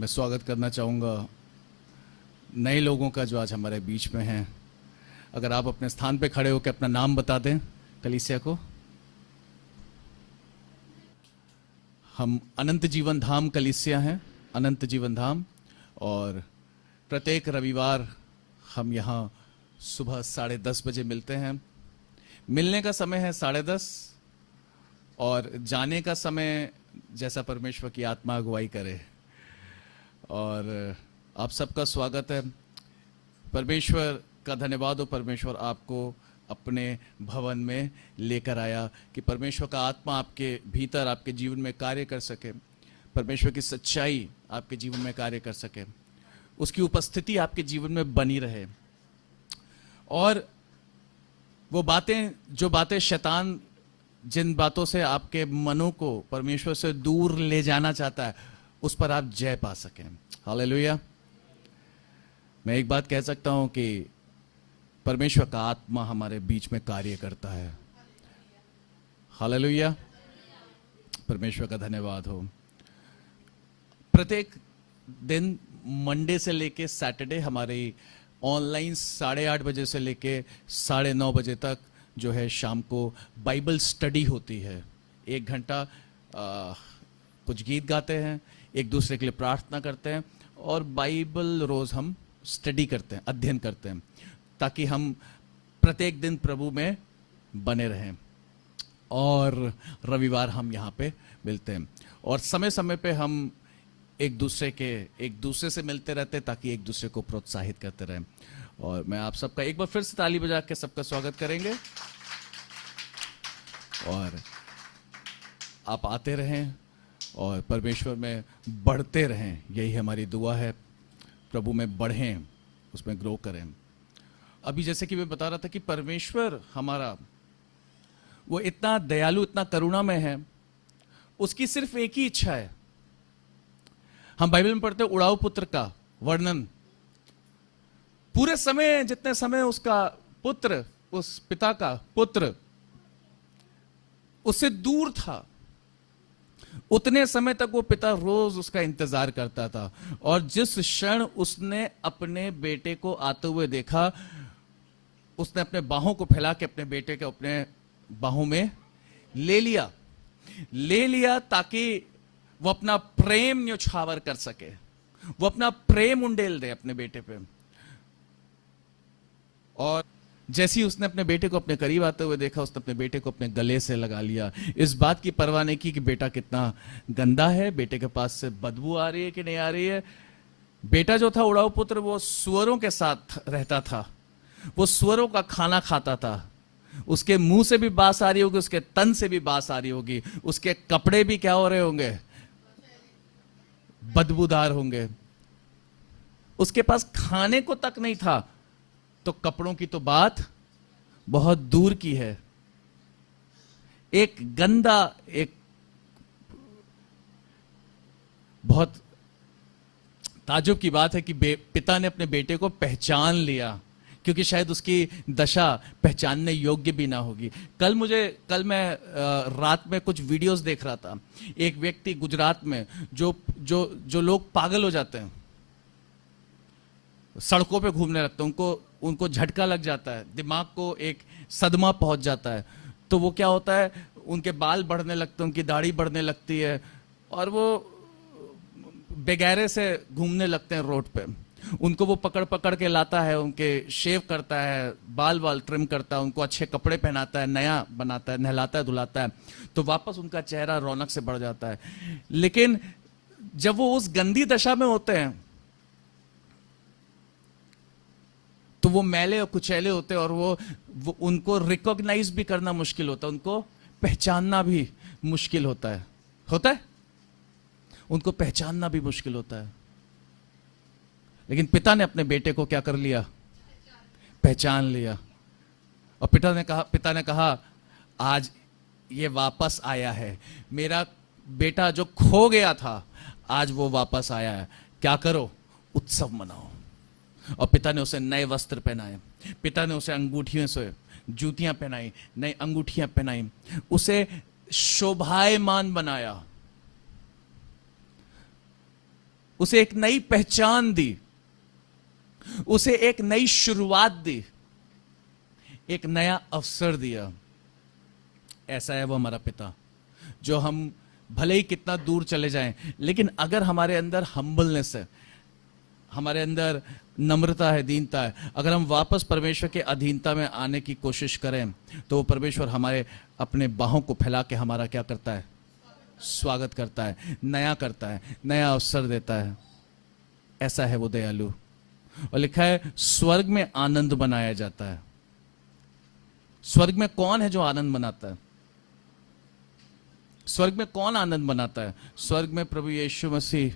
मैं स्वागत करना चाहूँगा नए लोगों का जो आज हमारे बीच में हैं। अगर आप अपने स्थान पे खड़े होकर अपना नाम बता दें कलीसिया को। हम अनंत जीवन धाम कलीसिया हैं, अनंत जीवन धाम, और प्रत्येक रविवार हम यहाँ सुबह 10:30 बजे मिलते हैं। मिलने का समय है 10:30 और जाने का समय जैसा परमेश्वर की आत्मा अगुवाई करे। और आप सबका स्वागत है। परमेश्वर का धन्यवाद हो, परमेश्वर आपको अपने भवन में लेकर आया कि परमेश्वर का आत्मा आपके भीतर आपके जीवन में कार्य कर सके, परमेश्वर की सच्चाई आपके जीवन में कार्य कर सके, उसकी उपस्थिति आपके जीवन में बनी रहे। और वो बातें, जो बातें शैतान जिन बातों से आपके मनों को परमेश्वर से दूर ले जाना चाहता है, उस पर आप जय पा सकें। हालेलुया। मैं एक बात कह सकता हूं कि परमेश्वर का आत्मा हमारे बीच में कार्य करता है। हालेलुया। परमेश्वर का धन्यवाद हो। प्रत्येक दिन मंडे से लेके सैटरडे हमारी ऑनलाइन 8:30 बजे से लेके 9:30 बजे तक जो है शाम को बाइबल स्टडी होती है। 1 घंटा कुछ गीत गाते हैं, एक दूसरे के लिए प्रार्थना करते हैं और बाइबल रोज हम स्टडी करते हैं, अध्ययन करते हैं, ताकि हम प्रत्येक दिन प्रभु में बने रहें। और रविवार हम यहाँ पे मिलते हैं और समय समय पे हम एक दूसरे से मिलते रहते हैं ताकि एक दूसरे को प्रोत्साहित करते रहें। और मैं आप सबका एक बार फिर से ताली बजा के सबका स्वागत करेंगे और आप आते रहें और परमेश्वर में बढ़ते रहें, यही हमारी दुआ है। प्रभु में बढ़ें, उसमें ग्रो करें। अभी जैसे कि मैं बता रहा था कि परमेश्वर हमारा वो इतना दयालु, इतना करुणा में है, उसकी सिर्फ एक ही इच्छा है। हम बाइबल में पढ़ते हैं उड़ाऊ पुत्र का वर्णन। पूरे समय, जितने समय उसका पुत्र, उस पिता का पुत्र उससे दूर था, उतने समय तक वो पिता रोज उसका इंतजार करता था। और जिस क्षण उसने अपने बेटे को आते हुए देखा, उसने अपने बाहों को फैला के अपने बेटे को अपने बाहों में ले लिया ताकि वो अपना प्रेम न्योछावर कर सके, वो अपना प्रेम उंडेल दे अपने बेटे पे। और जैसे ही उसने अपने बेटे को अपने करीब आते हुए देखा, उसने अपने बेटे को अपने गले से लगा लिया। इस बात की परवाह नहीं की कि बेटा कितना गंदा है, बेटे के पास से बदबू आ रही है कि नहीं आ रही है। बेटा जो था उड़ाऊ पुत्र, वो सुअरों के साथ रहता था, वो सुअरों का खाना खाता था। उसके मुंह से भी बास आ रही होगी, उसके तन से भी बास आ रही होगी, उसके कपड़े भी क्या हो रहे होंगे, बदबूदार होंगे। उसके पास खाने को तक नहीं था, तो कपड़ों की तो बात बहुत दूर की है। एक गंदा, एक बहुत ताज्जुब की बात है कि पिता ने अपने बेटे को पहचान लिया, क्योंकि शायद उसकी दशा पहचानने योग्य भी ना होगी। कल मैं रात में कुछ वीडियोस देख रहा था। एक व्यक्ति गुजरात में, जो लोग पागल हो जाते हैं, सड़कों पे घूमने लगते हैं, उनको झटका लग जाता है, दिमाग को एक सदमा पहुंच जाता है, तो वो क्या होता है, उनके बाल बढ़ने लगते हैं, उनकी दाढ़ी बढ़ने लगती है और वो बेगैरे से घूमने लगते हैं रोड पे। उनको वो पकड़ पकड़ के लाता है, उनके शेव करता है, बाल ट्रिम करता है, उनको अच्छे कपड़े पहनाता है, नया बनाता है, नहलाता है, धुलाता है, तो वापस उनका चेहरा रौनक से बढ़ जाता है। लेकिन जब वो उस गंदी दशा में होते हैं तो वो मैले और कुचैले होते हैं और वो उनको रिकॉग्नाइज भी करना मुश्किल होता है, उनको पहचानना भी मुश्किल होता है उनको पहचानना भी मुश्किल होता है। लेकिन पिता ने अपने बेटे को क्या कर लिया, पहचान लिया। और पिता ने कहा आज ये वापस आया है, मेरा बेटा जो खो गया था, आज वो वापस आया है, क्या करो, उत्सव मनाओ। और पिता ने उसे नए वस्त्र पहनाए, पिता ने उसे अंगूठियों से जूतियां पहनाई, नई अंगूठियां पहनाई, उसे शोभायमान बनाया। उसे एक नई पहचान दी, उसे एक नई शुरुआत दी, एक नया अवसर दिया। ऐसा है वो हमारा पिता, जो हम भले ही कितना दूर चले जाएं, लेकिन अगर हमारे अंदर हम्बलनेस है, हमारे अंदर नम्रता है, दीनता है, अगर हम वापस परमेश्वर के अधीनता में आने की कोशिश करें, तो वो परमेश्वर हमारे अपने बाहों को फैला के हमारा क्या करता है? स्वागत करता है, नया करता है, नया अवसर देता है। ऐसा है वो दयालु। और लिखा है स्वर्ग में आनंद मनाया जाता है। स्वर्ग में कौन है जो आनंद मनाता है? स्वर्ग में कौन आनंद मनाता है? स्वर्ग में प्रभु यीशु मसीह,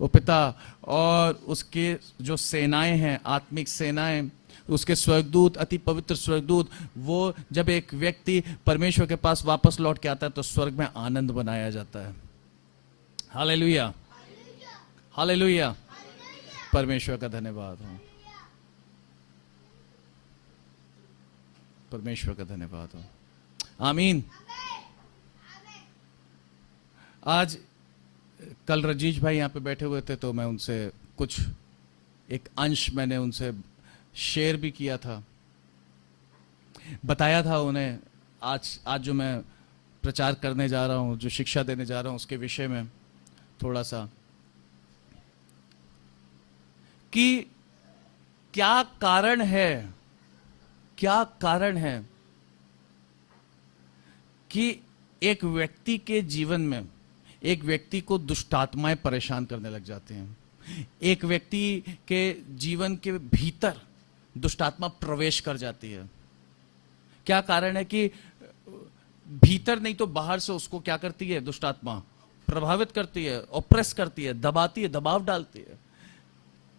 वो पिता और उसके जो सेनाएं हैं, आत्मिक सेनाएं, उसके स्वर्गदूत, अति पवित्र स्वर्गदूत, वो जब एक व्यक्ति परमेश्वर के पास वापस लौट के आता है तो स्वर्ग में आनंद मनाया जाता है। हालेलुया, हालेलुया, परमेश्वर का धन्यवाद हो, परमेश्वर का धन्यवाद हो। आमीन। आज कल रजीश भाई यहाँ पे बैठे हुए थे, तो मैं उनसे कुछ एक अंश मैंने उनसे शेयर भी किया था, बताया था उन्हें आज जो मैं प्रचार करने जा रहा हूँ, जो शिक्षा देने जा रहा हूँ, उसके विषय में थोड़ा सा, कि क्या कारण है, क्या कारण है कि एक व्यक्ति के जीवन में एक व्यक्ति को दुष्टात्माएं परेशान करने लग जाते हैं। एक व्यक्ति के जीवन के भीतर दुष्टात्मा प्रवेश कर जाती है। क्या कारण है कि भीतर नहीं तो बाहर से उसको क्या करती है? दुष्टात्मा प्रभावित करती है, ऑप्रेस करती है, दबाती है, दबाव डालती है।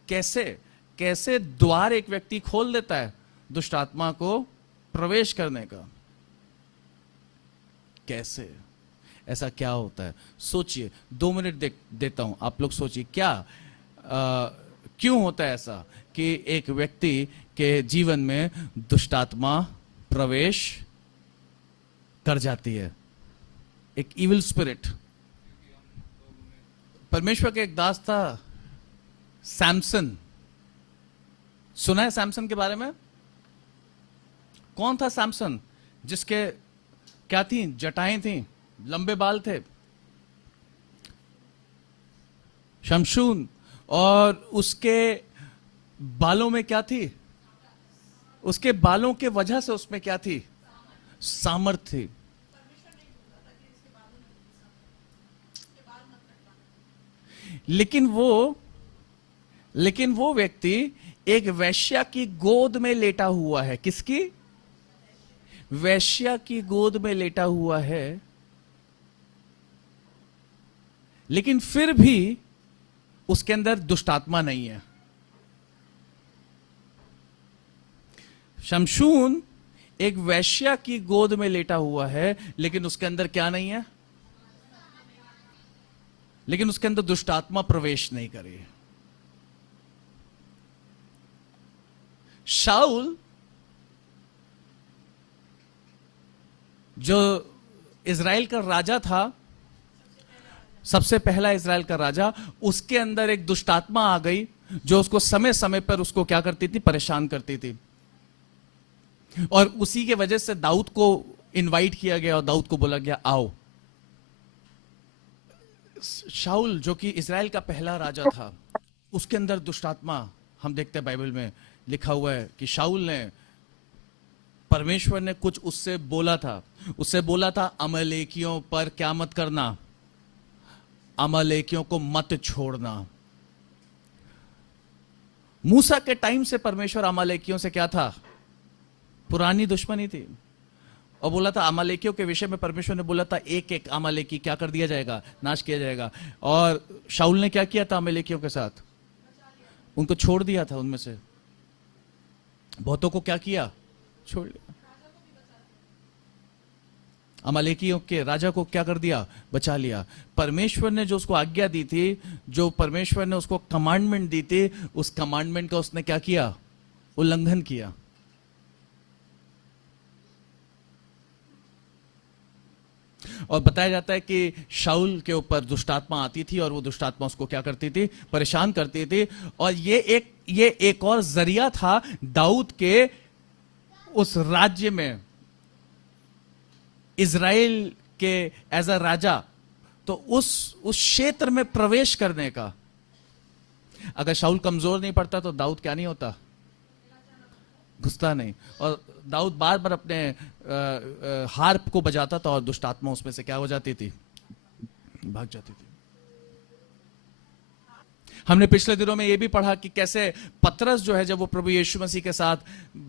कैसे कैसे द्वार एक व्यक्ति खोल देता है दुष्टात्मा को प्रवेश करने का? कैसे? ऐसा क्या होता है? सोचिए, 2 मिनट देता हूं, आप लोग सोचिए क्या क्यों होता है ऐसा कि एक व्यक्ति के जीवन में दुष्टात्मा प्रवेश कर जाती है, एक इविल स्पिरिट। परमेश्वर के एक दास था सैमसन, सुना है सैमसन के बारे में? कौन था सैमसन? जिसके क्या थी? जटाएं थी, लंबे बाल थे। शमशून, और उसके बालों में क्या थी? उसके बालों के वजह से उसमें क्या थी? सामर्थ्य थी। लेकिन वो व्यक्ति एक वैश्या की गोद में लेटा हुआ है। किसकी? वैश्या की गोद में लेटा हुआ है। लेकिन फिर भी उसके अंदर दुष्टात्मा नहीं है। शमशून एक वैश्या की गोद में लेटा हुआ है, लेकिन उसके अंदर क्या नहीं है? लेकिन उसके अंदर दुष्टात्मा प्रवेश नहीं करी। शाऊल जो इजराइल का राजा था, सबसे पहला इजराइल का राजा, उसके अंदर एक दुष्टात्मा आ गई जो उसको समय समय पर उसको क्या करती थी? परेशान करती थी। और उसी के वजह से दाऊद को इनवाइट किया गया और दाऊद को बोला गया आओ। शाऊल जो कि इजराइल का पहला राजा था, उसके अंदर दुष्टात्मा, हम देखते हैं बाइबल में लिखा हुआ है कि शाऊल ने, परमेश्वर ने कुछ उससे बोला था अमालेकियों पर क्या मत करना? अमालेकियों को मत छोड़ना। मूसा के टाइम से परमेश्वर अमालेकियों से क्या था? पुरानी दुश्मनी थी। और बोला था अमालेकियों के विषय में, परमेश्वर ने बोला था एक एक अमालेकी क्या कर दिया जाएगा? नाश किया जाएगा। और शाऊल ने क्या किया था अमालेकियों के साथ? उनको छोड़ दिया था। उनमें से बहुतों को क्या किया? छोड़ लिया। अमालेकियों के राजा को क्या कर दिया? बचा लिया। परमेश्वर ने जो उसको आज्ञा दी थी, जो परमेश्वर ने उसको कमांडमेंट दी थी, उस कमांडमेंट का उसने क्या किया? उल्लंघन किया। और बताया जाता है कि शाऊल के ऊपर दुष्ट आत्मा आती थी और वो दुष्ट आत्मा उसको क्या करती थी, परेशान करती थी। और ये एक और जरिया था दाऊद के उस राज्य में, इज़राइल के एज अ राजा, तो उस क्षेत्र में प्रवेश करने का। अगर शाऊल कमजोर नहीं पड़ता तो दाऊद क्या नहीं होता, घुसता नहीं। और दाऊद बार बार अपने हार्प को बजाता था और दुष्ट आत्मा उसमें से क्या हो जाती थी, भाग जाती थी। हमने पिछले दिनों में यह भी पढ़ा कि कैसे पतरस जो है, जब वो प्रभु यीशु मसीह के साथ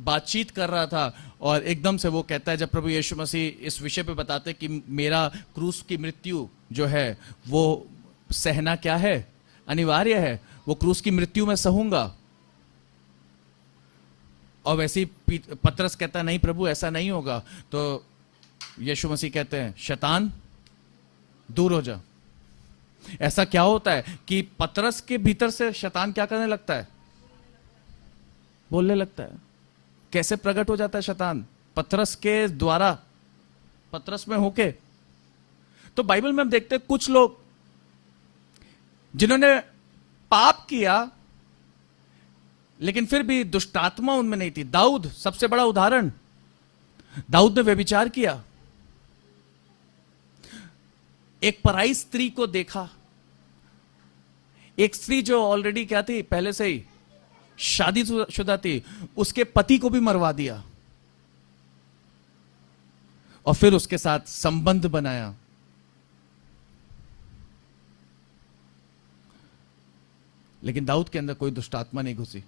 बातचीत कर रहा था और एकदम से वो कहता है, जब प्रभु यीशु मसीह इस विषय पे बताते कि मेरा क्रूस की मृत्यु जो है वो सहना क्या है, अनिवार्य है, वो क्रूस की मृत्यु में सहूंगा। और वैसे ही पतरस कहता है नहीं प्रभु ऐसा नहीं होगा। तो यीशु मसीह कहते हैं शैतान दूर हो जा। ऐसा क्या होता है कि पतरस के भीतर से शैतान क्या करने लगता है, बोलने लगता है। कैसे प्रकट हो जाता है शैतान, पतरस के द्वारा, पतरस में होके। तो बाइबल में हम देखते हैं कुछ लोग जिन्होंने पाप किया लेकिन फिर भी दुष्टात्मा उनमें नहीं थी। दाऊद सबसे बड़ा उदाहरण, दाऊद ने व्यभिचार किया, एक पराई स्त्री को देखा, एक स्त्री जो ऑलरेडी क्या थी, पहले से ही शादीशुदा थी, उसके पति को भी मरवा दिया और फिर उसके साथ संबंध बनाया। लेकिन दाऊद के अंदर कोई दुष्टात्मा नहीं घुसी,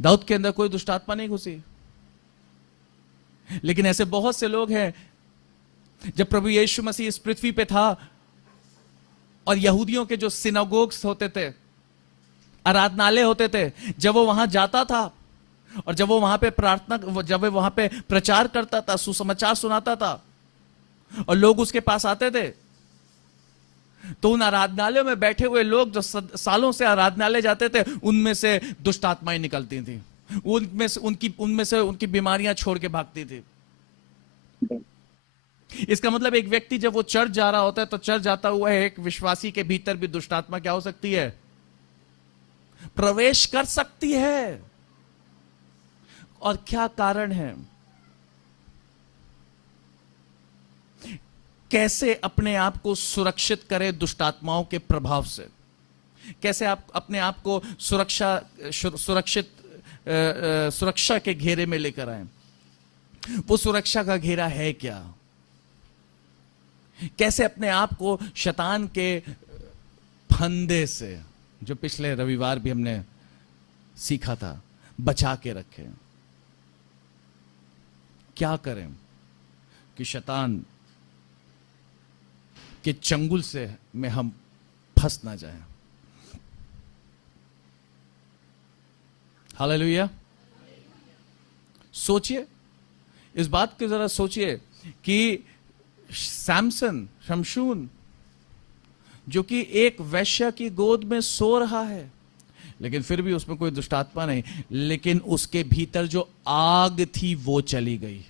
दाऊद के अंदर कोई दुष्टात्मा नहीं घुसी। लेकिन ऐसे बहुत से लोग हैं, जब प्रभु यीशु मसीह इस पृथ्वी पे था और यहूदियों के जो सिनागोग्स होते थे, आराधनालय होते थे, जब वो वहां जाता था और जब वो वहां पे प्रार्थना, जब वो वहां पे प्रचार करता था, सुसमाचार सुनाता था और लोग उसके पास आते थे, तो उन आराधनालयों में बैठे हुए लोग जो सालों से आराधनालय जाते थे, उनमें से दुष्ट आत्माएं निकलती थी, उनमें से उनकी बीमारियां छोड़ के भागती थी। इसका मतलब एक व्यक्ति जब वो चर्च जा रहा होता है तो चर्च जाता हुआ एक विश्वासी के भीतर भी दुष्ट आत्मा क्या हो सकती है, प्रवेश कर सकती है। और क्या कारण है, कैसे अपने आप को सुरक्षित करें दुष्ट आत्माओं के प्रभाव से, कैसे आप अपने आप को सुरक्षा के घेरे में लेकर आए। वो सुरक्षा का घेरा है क्या, कैसे अपने आप को शैतान के फंदे से, जो पिछले रविवार भी हमने सीखा था, बचा के रखें। क्या करें कि शैतान के चंगुल से में हम फंस ना जाएं। हालेलुया। सोचिए, इस बात को जरा सोचिए कि सैमसन, शमशून, जो कि एक वैश्या की गोद में सो रहा है, लेकिन फिर भी उसमें कोई दुष्टात्मा नहीं, लेकिन उसके भीतर जो आग थी वो चली गई।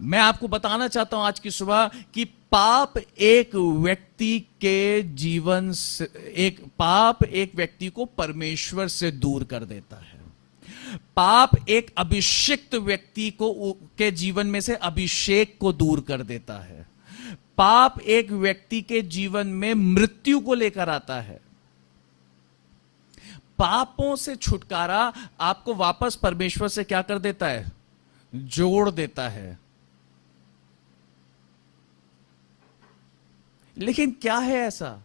मैं आपको बताना चाहता हूं आज की सुबह कि पाप एक व्यक्ति के जीवन से, पाप एक व्यक्ति को परमेश्वर से दूर कर देता है। पाप एक अभिषिक्त व्यक्ति को के जीवन में से अभिषेक को दूर कर देता है। पाप एक व्यक्ति के जीवन में मृत्यु को लेकर आता है। पापों से छुटकारा आपको वापस परमेश्वर से क्या कर देता है, जोड़ देता है। लेकिन क्या है ऐसा,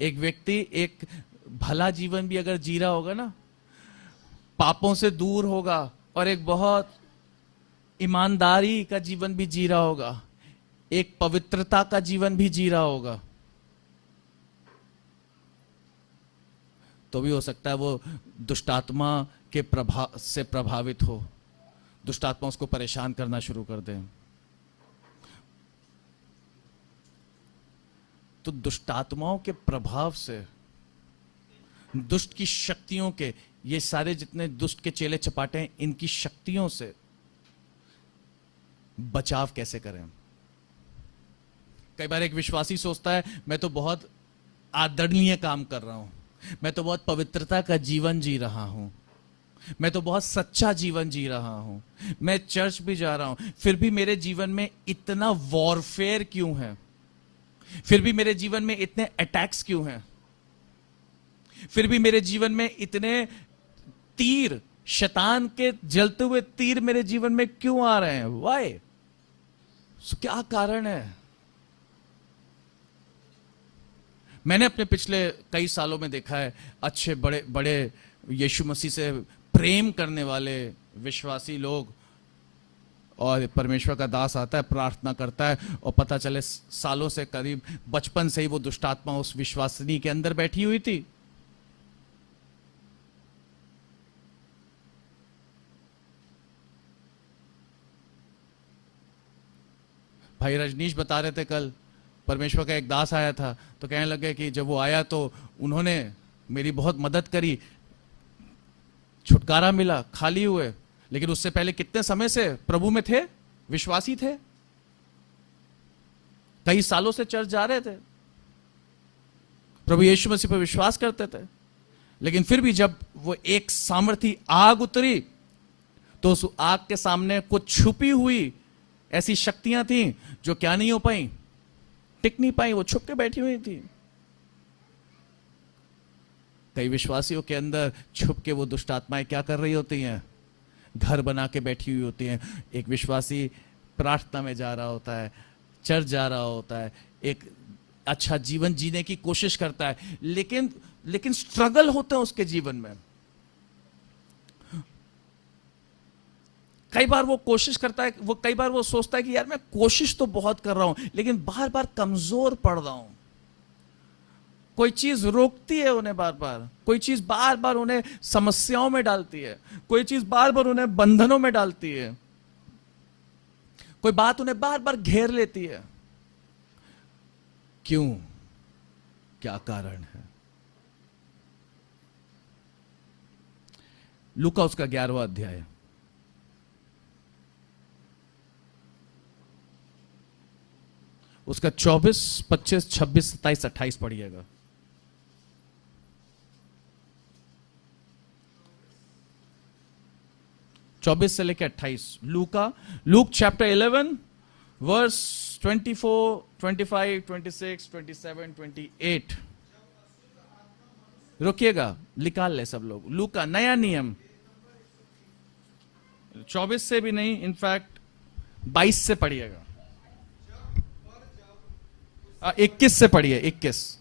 एक व्यक्ति एक भला जीवन भी अगर जी रहा होगा ना, पापों से दूर होगा और एक बहुत ईमानदारी का जीवन भी जी रहा होगा, एक पवित्रता का जीवन भी जी रहा होगा, तो भी हो सकता है वो दुष्टात्मा के प्रभाव से प्रभावित हो, दुष्टात्मा उसको परेशान करना शुरू कर दे। तो दुष्टात्माओं के प्रभाव से, दुष्ट की शक्तियों के ये सारे जितने दुष्ट के चेले चपाटे हैं, इनकी शक्तियों से बचाव कैसे करें। कई बार एक विश्वासी सोचता है मैं तो बहुत आदरणीय काम कर रहा हूं, मैं तो बहुत पवित्रता का जीवन जी रहा हूं, मैं तो बहुत सच्चा जीवन जी रहा हूं, मैं चर्च भी जा रहा हूं, फिर भी मेरे जीवन में इतना वॉरफेयर क्यों है, फिर भी मेरे जीवन में इतने अटैक्स क्यों हैं, फिर भी मेरे जीवन में इतने तीर, शैतान के जलते हुए तीर मेरे जीवन में क्यों आ रहे हैं। वाई? क्या कारण है। मैंने अपने पिछले कई सालों में देखा है अच्छे बड़े बड़े यीशु मसीह से प्रेम करने वाले विश्वासी लोग, और परमेश्वर का दास आता है, प्रार्थना करता है, और पता चले सालों से, करीब बचपन से ही वो दुष्टात्मा उस विश्वासिनी के अंदर बैठी हुई थी। भाई रजनीश बता रहे थे कल, परमेश्वर का एक दास आया था, तो कहने लगे कि जब वो आया तो उन्होंने मेरी बहुत मदद करी, छुटकारा मिला, खाली हुए। लेकिन उससे पहले कितने समय से प्रभु में थे, विश्वासी थे, कई सालों से चर्च जा रहे थे, प्रभु यीशु मसीह पर विश्वास करते थे। लेकिन फिर भी जब वो एक सामर्थी आग उतरी, तो उस आग के सामने कुछ छुपी हुई ऐसी शक्तियां थी जो क्या नहीं हो पाई, टिक नहीं पाई, वो छुप के बैठी हुई थी। कई विश्वासियों के अंदर छुप के वो दुष्ट आत्माएं क्या कर रही होती हैं, घर बना के बैठी हुई होती हैं। एक विश्वासी प्रार्थना में जा रहा होता है, चर्च जा रहा होता है, एक अच्छा जीवन जीने की कोशिश करता है, लेकिन स्ट्रगल होते हैं उसके जीवन में। कई बार वो कोशिश करता है, कई बार वो सोचता है कि यार मैं कोशिश तो बहुत कर रहा हूं, लेकिन बार बार कमजोर पड़ रहा हूं। कोई चीज रोकती है उन्हें बार बार, कोई चीज बार बार उन्हें समस्याओं में डालती है, कोई चीज बार बार उन्हें बंधनों में डालती है, कोई बात उन्हें बार बार घेर लेती है। क्यों? क्या कारण है? लूका उसका 11वां अध्याय, उसका 24, 25, 26, 27, 28 पढ़िएगा। चौबीस से लेकर 28। Luke chapter 11 verse 24, 25, 26, 27, 28। रुकिएगा, निकाल ले सब लोग। लूका नया नियम 24 से भी नहीं, इनफैक्ट 22 से पढ़िएगा, 21 से पढ़िए, 21।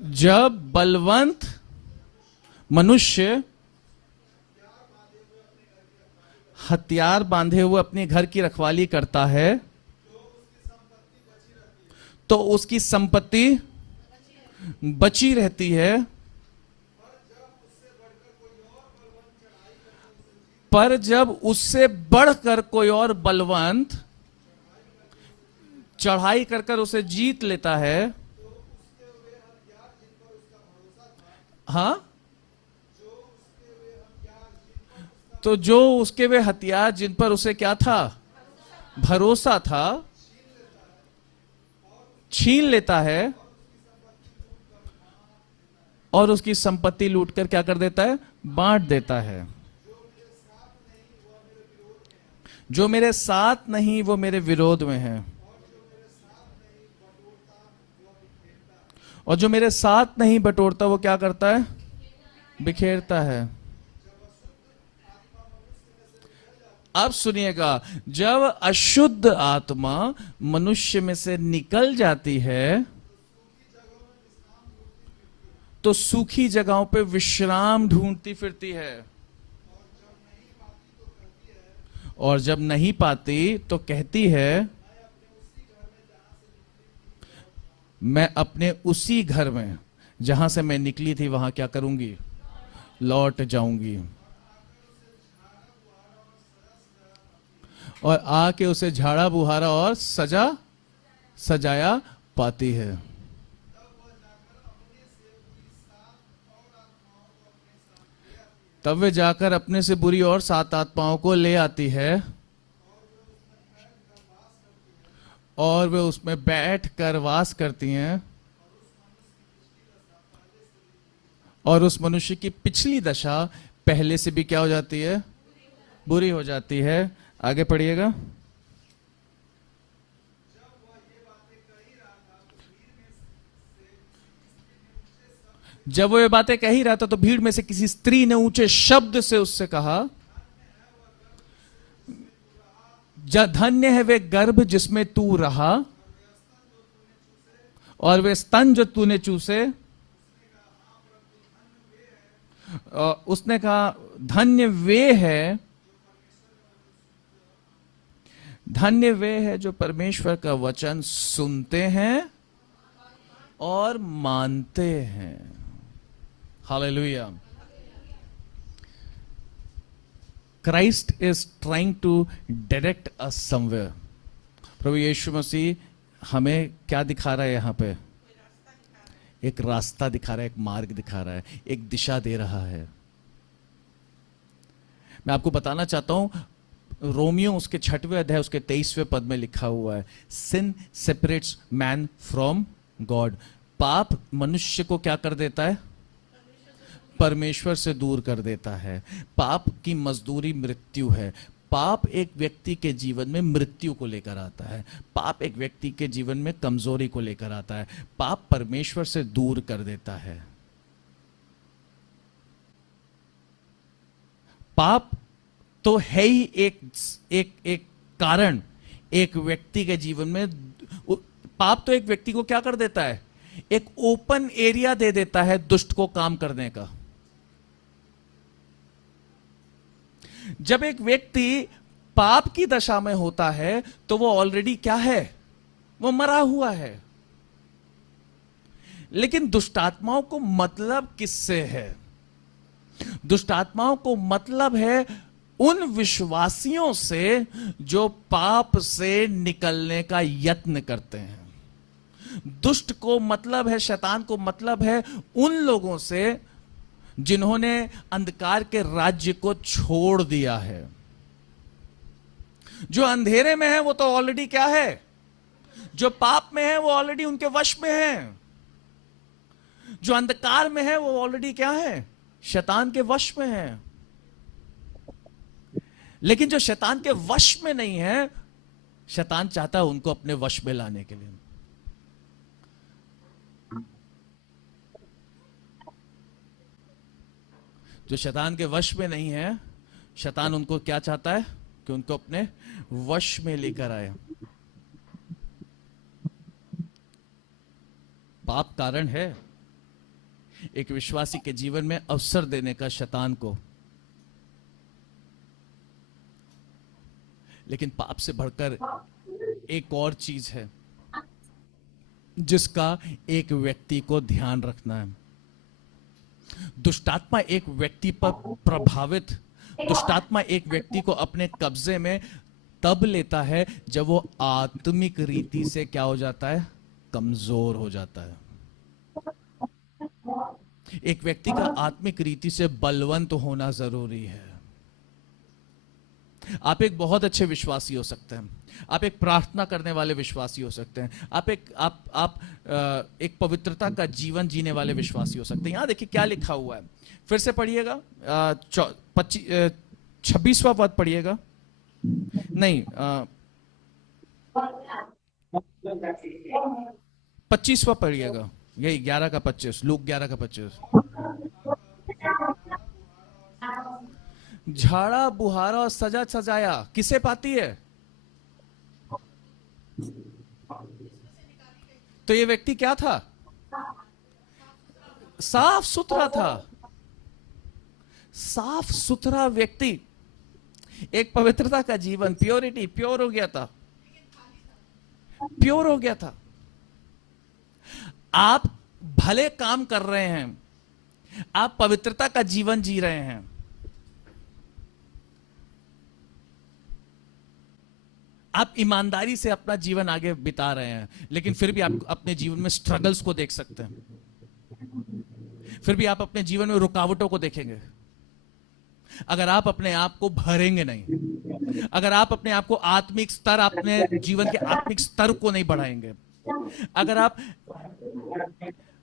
जब बलवंत मनुष्य हथियार बांधे हुए अपने घर की रखवाली करता है, तो उसकी संपत्ति बची रहती है, पर जब उससे बढ़कर कोई और बलवंत चढ़ाई कर कर उसे जीत लेता है, हाँ, तो जो उसके वे हथियार जिन पर उसे क्या था, भरोसा था, छीन लेता है और उसकी संपत्ति लूटकर क्या कर देता है, बांट देता है। जो मेरे साथ नहीं वो मेरे विरोध में है, और जो मेरे साथ नहीं बटोरता वो क्या करता है, बिखेरता है। अब सुनिएगा, जब अशुद्ध आत्मा मनुष्य में से निकल जाती है तो सूखी जगहों पे विश्राम ढूंढती फिरती है, और जब नहीं पाती तो कहती है मैं अपने उसी घर में जहां से मैं निकली थी वहां क्या करूंगी, लौट जाऊंगी, और आके उसे झाड़ा बुहारा और सजा सजाया पाती है। तब वे जाकर अपने से बुरी और 7 आत्माओं को ले आती है और वे उसमें बैठ कर वास करती हैं और उस मनुष्य की पिछली दशा पहले से भी क्या हो जाती है? बुरी हो जाती है। आगे पढ़िएगा। जब वो ये बातें कह ही रहा था तो भीड़ में से किसी स्त्री ने ऊंचे शब्द से उससे कहा, धन्य है वे गर्भ जिसमें तू रहा और वे स्तन जो तूने चूसे। उसने कहा धन्य वे है जो परमेश्वर का वचन सुनते हैं और मानते हैं। Hallelujah. Christ is trying to direct us somewhere. प्रभु यीशु मसीह हमें क्या दिखा रहा है? यहाँ पे एक रास्ता दिखा रहा है, एक मार्ग दिखा रहा है, एक दिशा दे रहा है। मैं आपको बताना चाहता हूं, रोमियो उसके 6वें अध्याय उसके 23वें पद में लिखा हुआ है, सिन सेपरेट्स मैन फ्रॉम गॉड। पाप मनुष्य को क्या कर देता है? परमेश्वर से दूर कर देता है। पाप की मजदूरी मृत्यु है। पाप एक व्यक्ति के जीवन में मृत्यु को लेकर आता है। पाप एक व्यक्ति के जीवन में कमजोरी को लेकर आता है। पाप परमेश्वर से दूर कर देता है। पाप तो है ही एक कारण एक व्यक्ति के जीवन में। पाप तो एक व्यक्ति को क्या कर देता है? एक ओपन एरिया दे देता है दुष्ट को काम करने का। जब एक व्यक्ति पाप की दशा में होता है तो वो ऑलरेडी क्या है? वो मरा हुआ है। लेकिन दुष्टात्माओं को मतलब किससे है? दुष्टात्माओं को मतलब है उन विश्वासियों से जो पाप से निकलने का यत्न करते हैं। दुष्ट को मतलब है, शैतान को मतलब है उन लोगों से जिन्होंने अंधकार के राज्य को छोड़ दिया है। जो अंधेरे में है वो तो ऑलरेडी क्या है? जो पाप में है वो ऑलरेडी उनके वश में है। जो अंधकार में है वो ऑलरेडी क्या है? शैतान के वश में है। लेकिन जो शैतान के वश में नहीं है, शैतान चाहता है उनको अपने वश में लाने के लिए। जो शैतान के वश में नहीं है, शैतान उनको क्या चाहता है? कि उनको अपने वश में लेकर आए। पाप कारण है एक विश्वासी के जीवन में अवसर देने का शैतान को। लेकिन पाप से बढ़कर एक और चीज है जिसका एक व्यक्ति को ध्यान रखना है। दुष्टात्मा एक व्यक्ति पर प्रभावित, दुष्टात्मा एक व्यक्ति को अपने कब्जे में तब लेता है जब वो आत्मिक रीति से क्या हो जाता है? कमजोर हो जाता है। एक व्यक्ति का आत्मिक रीति से बलवंत होना जरूरी है। आप एक बहुत अच्छे विश्वासी हो सकते हैं, आप एक प्रार्थना करने वाले विश्वासी हो सकते हैं, आप एक पवित्रता का जीवन जीने वाले विश्वासी हो सकते हैं। यहां देखिए क्या लिखा हुआ है, फिर से पढ़िएगा। 26वां पद पढ़िएगा। नहीं, 25वां पढ़िएगा। यही 11 का 25, लूक 11 का 25। झाड़ा बुहारा और सजा सजाया किसे पाती है? तो ये व्यक्ति क्या था? साफ सुथरा था। साफ सुथरा व्यक्ति, एक पवित्रता का जीवन, प्योरिटी, प्योर हो गया था, प्योर हो गया था। आप भले काम कर रहे हैं, आप पवित्रता का जीवन जी रहे हैं, आप ईमानदारी से अपना जीवन आगे बिता रहे हैं, लेकिन फिर भी आप अपने जीवन में स्ट्रगल्स को देख सकते हैं। फिर भी आप अपने जीवन में रुकावटों को देखेंगे। अगर आप अपने आप को भरेंगे नहीं, अगर आप अपने आप को आत्मिक स्तर, अपने जीवन के आत्मिक स्तर को नहीं बढ़ाएंगे, अगर आप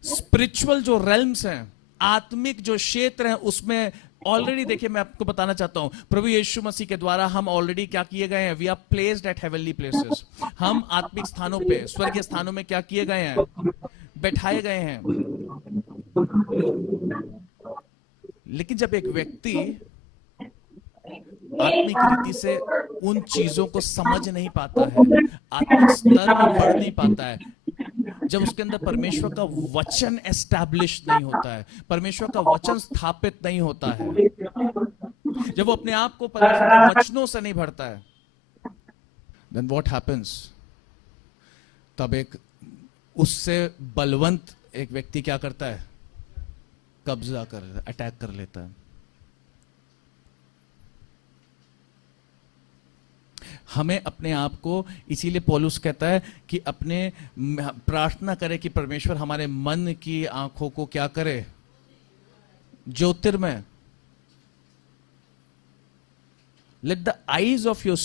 स्पिरिचुअल जो रेल्म्स हैं, आत्मिक जो क्षेत्र हैं, उसमें ऑलरेडी देखिए, मैं आपको बताना चाहता हूं, प्रभु यीशु मसीह के द्वारा हम ऑलरेडी क्या किए गए हैं, we are placed at heavenly places. हम आत्मिक स्थानों पे, स्वर्गीय स्थानों में क्या किए गए हैं, बैठाए गए हैं। लेकिन जब एक व्यक्ति आत्मिक रीति से उन चीजों को समझ नहीं पाता है, आत्मिक स्तर में बढ़ नहीं पाता है, जब उसके अंदर परमेश्वर का वचन एस्टैब्लिश नहीं होता है, परमेश्वर का वचन स्थापित नहीं होता है, जब वो अपने आप को परमेश्वर के वचनों से नहीं भरता है, then what happens? तब एक उससे बलवंत एक व्यक्ति क्या करता है, कब्जा कर, अटैक कर लेता है। हमें अपने आप को, इसीलिए पौलुस कहता है कि अपने प्रार्थना करें कि परमेश्वर हमारे मन की आंखों को क्या करे, ज्योतिर्मय। Let the eyes of your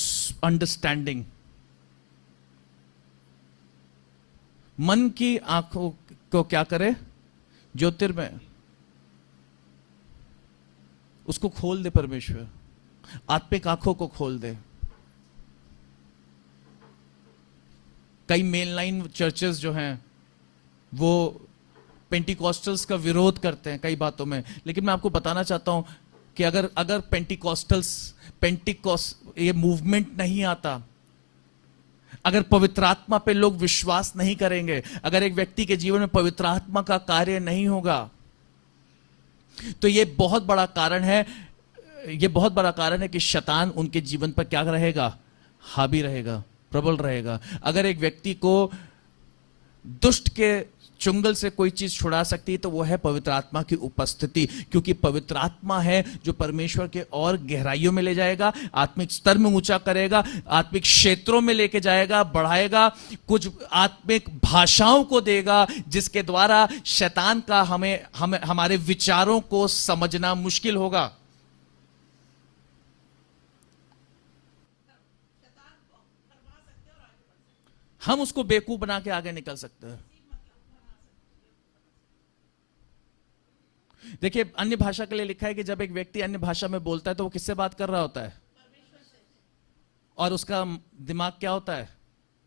understanding, मन की आंखों को क्या करे, ज्योतिर्मय, उसको खोल दे परमेश्वर, आत्मिक आंखों को खोल दे। कई मेन लाइन चर्चेस जो हैं वो पेंटिकॉस्टल्स का विरोध करते हैं कई बातों में, लेकिन मैं आपको बताना चाहता हूं कि अगर पेंटिकॉस्ट ये मूवमेंट नहीं आता, अगर पवित्र आत्मा पे लोग विश्वास नहीं करेंगे, अगर एक व्यक्ति के जीवन में पवित्र आत्मा का कार्य नहीं होगा, तो ये बहुत बड़ा कारण है कि शैतान उनके जीवन पर क्या रहेगा, हावी रहेगा, प्रबल रहेगा। अगर एक व्यक्ति को दुष्ट के चुंगल से कोई चीज छुड़ा सकती है तो वो है पवित्र आत्मा की उपस्थिति, क्योंकि पवित्र आत्मा है जो परमेश्वर के और गहराइयों में ले जाएगा, आत्मिक स्तर में ऊंचा करेगा, आत्मिक क्षेत्रों में लेके जाएगा, बढ़ाएगा, कुछ आत्मिक भाषाओं को देगा जिसके द्वारा शैतान का हमारे विचारों को समझना मुश्किल होगा। हम उसको बेवकूफ बना के आगे निकल सकते हैं। देखिए, अन्य भाषा के लिए लिखा है कि जब एक व्यक्ति अन्य भाषा में बोलता है तो वो किससे बात कर रहा होता है, और उसका दिमाग क्या होता है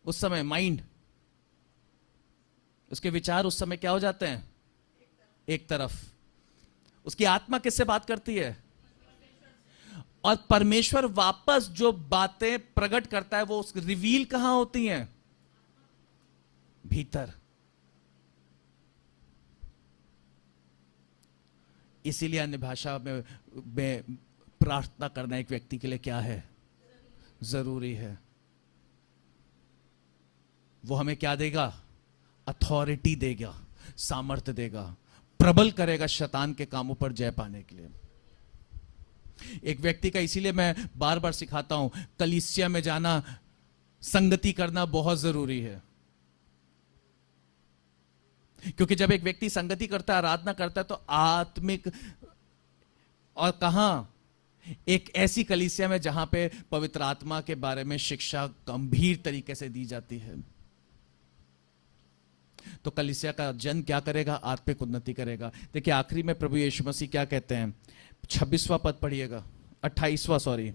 उस समय, माइंड, उसके विचार उस समय क्या हो जाते हैं, एक तरफ। उसकी आत्मा किससे बात करती है, और परमेश्वर वापस जो बातें प्रकट करता है वो रिवील कहां होती हैं, भीतर। इसीलिए अन्य भाषा में प्रार्थना करना एक व्यक्ति के लिए क्या है, जरूरी है। वो हमें क्या देगा, अथॉरिटी देगा, सामर्थ्य देगा, प्रबल करेगा शैतान के कामों पर जय पाने के लिए। एक व्यक्ति का, इसीलिए मैं बार बार सिखाता हूं, कलीसिया में जाना, संगति करना बहुत जरूरी है। क्योंकि जब एक व्यक्ति संगति करता है, आराधना करता है, तो आत्मिक, और कहां, एक ऐसी कलीसिया में जहां पे पवित्र आत्मा के बारे में शिक्षा गंभीर तरीके से दी जाती है, तो कलीसिया का जन क्या करेगा, आत्मिक उन्नति करेगा। देखिए आखिरी में प्रभु यीशु मसीह क्या कहते हैं, 26वां पद पढ़िएगा, 28वां, सॉरी।